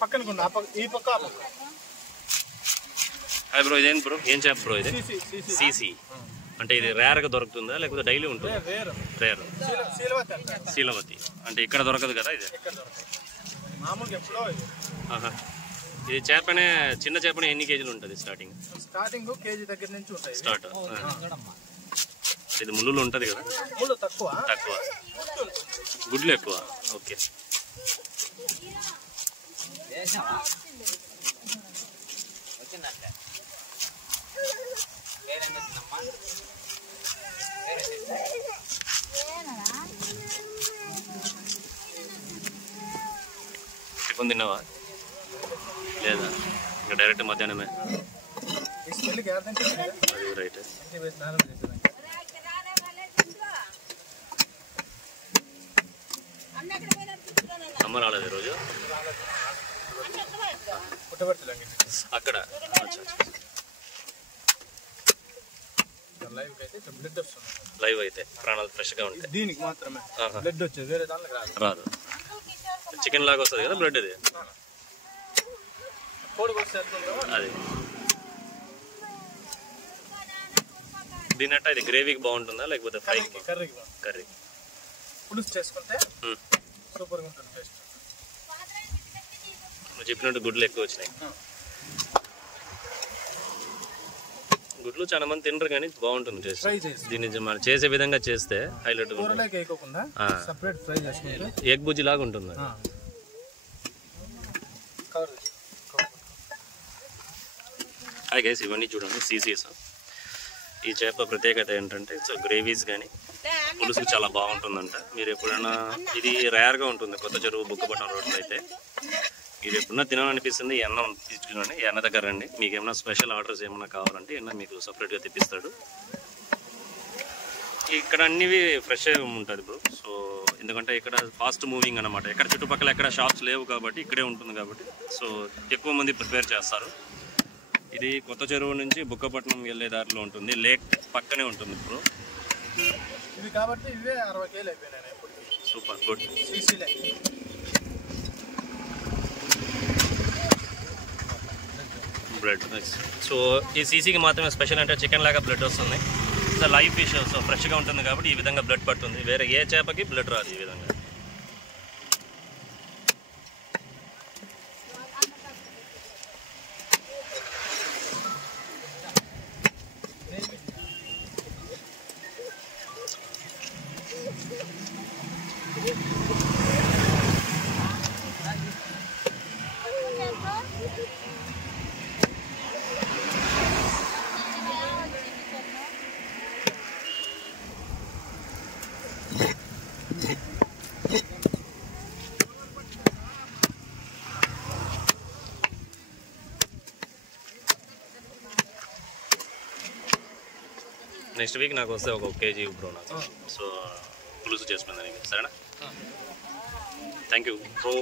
పక్కన ఈ పక్క బ్రో ఇదేంటి బ్రో ఏం చేప బ్రో ఇది సీసీ అంటే ఇది రేర్గా దొరుకుతుందా లేకపోతే డైలీ ఉంటుందా రేర్ శీలవతి అంటే ఇక్కడ దొరకదు కదా ఇది ఇది చేపనే చిన్న చేపనే ఎన్ని కేజీలు ఉంటుంది స్టార్టింగ్ కేజీ దగ్గర నుంచి ఉంటాయి స్టార్ట్ ఇది ముళ్ళు ఉంటుంది కదా తక్కువ గుడ్లు ఎక్కువ ఓకే టిఫిన్ తిన్నావా లేదా ఇంకా డైరెక్ట్ మధ్యాహ్నమే అది రైట్ అమ్మ రాలేదు ఈరోజు అక్కడ లైవ్ అయితే ప్రాణాలు ఫ్రెష్గా ఉంటాయి దీనికి మాత్రమే బ్లడ్ వచ్చేది వేరే దానికి రాదు చికెన్ లాగా వస్తుంది కదా బ్లడ్ ఇది అది దీని ఇది గ్రేవీకి బాగుంటుందా లేకపోతే ఫ్రై కర్రీ పులుసు చేసుకుంటే సూపర్గా ఉంటుంది టేస్ట్ నువ్వు చెప్పినట్టు గుడ్లు ఎక్కువ వచ్చినాయి గుడ్లు చాలా మంది తినరు కానీ బాగుంటుంది టేస్ట్ దీన్ని మనం చేసే విధంగా చేస్తే హైలైట్ ఎగ్ బుజ్జి లాగా ఉంటుంది హాయ్ గైస్ ఇవన్నీ చూడండి సీసీస్ ఈ చేప ప్రత్యేకత ఏంటంటే సో గ్రేవీస్ కానీ పులుసు చాలా బాగుంటుందంట మీరు ఎప్పుడైనా ఇది రేర్గా ఉంటుంది కొత్త చెరువు బుక్కపట్నం రోడ్లో అయితే ఇది ఎప్పుడన్నా తినాలనిపిస్తుంది ఎన్న తీసుకుని ఎన్న దగ్గర రండి మీకు ఏమైనా స్పెషల్ ఆర్డర్స్ ఏమైనా కావాలంటే ఎన్న మీకు సపరేట్గా తెప్పిస్తాడు ఇక్కడ అన్నివి ఫ్రెష్ ఉంటుంది బ్రో సో ఎందుకంటే ఇక్కడ ఫాస్ట్ మూవింగ్ అనమాట ఇక్కడ చుట్టుపక్కల ఎక్కడ షాప్స్ లేవు కాబట్టి ఇక్కడే ఉంటుంది కాబట్టి సో ఎక్కువ మంది ప్రిపేర్ చేస్తారు ఇది కొత్త చెరువు నుంచి బుక్కపట్నం వెళ్ళే దారిలో ఉంటుంది లేక్ పక్కనే ఉంటుంది బ్రో ఇది కాబట్టి ఇవే 60 కేజీలు అయిపోయినాయి సూపర్ గుడ్ బ్లడ్ సో ఈ సీసీకి మాత్రమే స్పెషల్ అంటే చికెన్ లాగా బ్లడ్ వస్తుంది సో లైవ్ ఫిష్ సో ఫ్రెష్గా ఉంటుంది కాబట్టి ఈ విధంగా బ్లడ్ పడుతుంది వేరే ఏ చేపకి బ్లడ్ రాదు ఈ విధంగా నెక్స్ట్ వీక్ నాకు వస్తే ఒక కేజీ బ్రో నాకు సో పులుసు చేసుకుందానికి సరేనా థ్యాంక్ యూ బ్రో